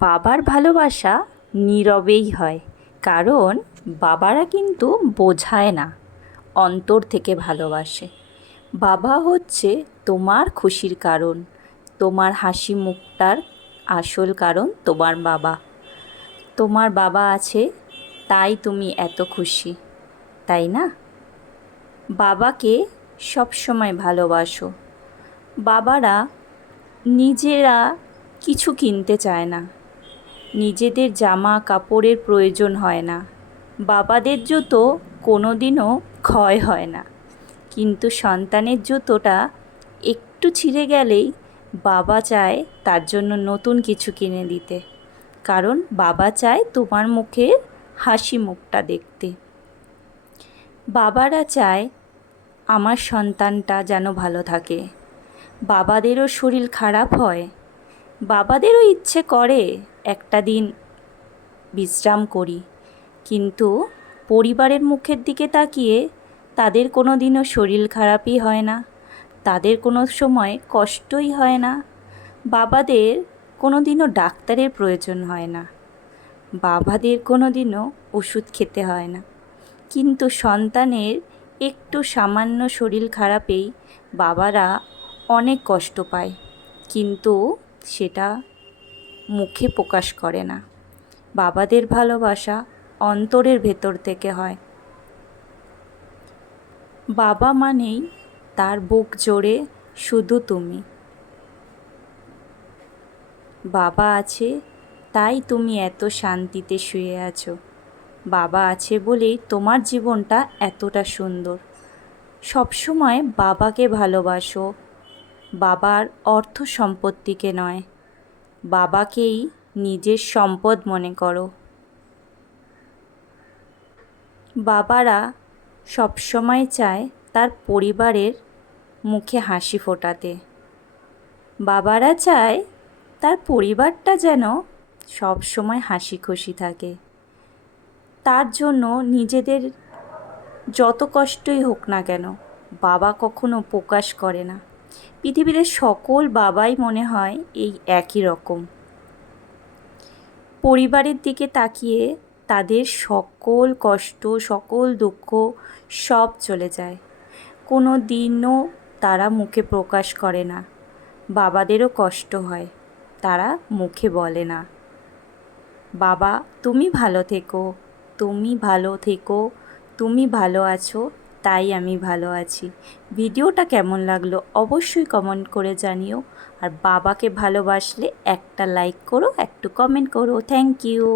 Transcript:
বাবার ভালোবাসা নীরবেই হয়, কারণ বাবারা কিন্তু বোঝায় না, অন্তর থেকে ভালোবাসে। বাবা হচ্ছে তোমার খুশির কারণ, তোমার হাসি মুখটার আসল কারণ তোমার বাবা। তোমার বাবা আছে তাই তুমি এত খুশি, তাই না? বাবাকে সবসময় ভালোবাসো। বাবারা নিজেরা কিছু কিনতে চায় না, নিজেদের জামা কাপড়ের প্রয়োজন হয় না, বাবাদের জুতো কোনো দিনও ক্ষয় হয় না। কিন্তু সন্তানের জুতোটা একটু ছিঁড়ে গেলেই বাবা চায় তার জন্য নতুন কিছু কিনে দিতে, কারণ বাবা চায় তোমার মুখের হাসি মুখটা দেখতে। বাবারা চায় আমার সন্তানটা যেন ভালো থাকে। বাবাদেরও শরীর খারাপ হয়, বাবাদেরও ইচ্ছে করে একটা দিন বিশ্রাম করি, কিন্তু পরিবারের মুখের দিকে তাকিয়ে তাদের কোনো দিনও শরীর খারাপই হয় না, তাদের কোনো সময় কষ্টই হয় না, বাবাদের কোনো দিনও ডাক্তারের প্রয়োজন হয় না, বাবাদের কোনো দিনও ওষুধ খেতে হয় না। কিন্তু সন্তানের একটু সামান্য শরীর খারাপেই বাবারা অনেক কষ্ট পায়, কিন্তু সেটা মুখে প্রকাশ করে না। বাবাদের ভালোবাসা অন্তরের ভেতর থেকে হয়। বাবা মানেই তার বুক জোড়ে শুধু তুমি। বাবা আছে তাই তুমি এত শান্তিতে শুয়ে আছো। বাবা আছে বলেই তোমার জীবনটা এতটা সুন্দর। সবসময় বাবাকে ভালোবাসো, বাবার অর্থ সম্পত্তিকে নয়, বাবাকেই নিজের সম্পদ মনে করো। বাবারা সবসময় চায় তার পরিবারের মুখে হাসি ফোটাতে। বাবারা চায় তার পরিবারটা যেন সবসময় হাসি খুশি থাকে। তার জন্য নিজেদের যত কষ্টই হোক না কেন, বাবা কখনো প্রকাশ করে না। পৃথিবীতে সকল বাবাই মনে হয় এই একই রকম। পরিবারের দিকে তাকিয়ে তাদের সকল কষ্ট, সকল দুঃখ সব চলে যায়। কোনো দিনও তারা মুখে প্রকাশ করে না। বাবাদেরও কষ্ট হয়, তারা মুখে বলে না। বাবা তুমি ভালো থেকো, তুমি ভালো থেকো, তুমি ভালো আছো তাই আমি ভালো আছি। ভিডিওটা কেমন লাগলো অবশ্যই কমেন্ট করে জানিও। আর বাবাকে ভালোবাসলে একটা লাইক করো, একটু কমেন্ট করো। Thank you.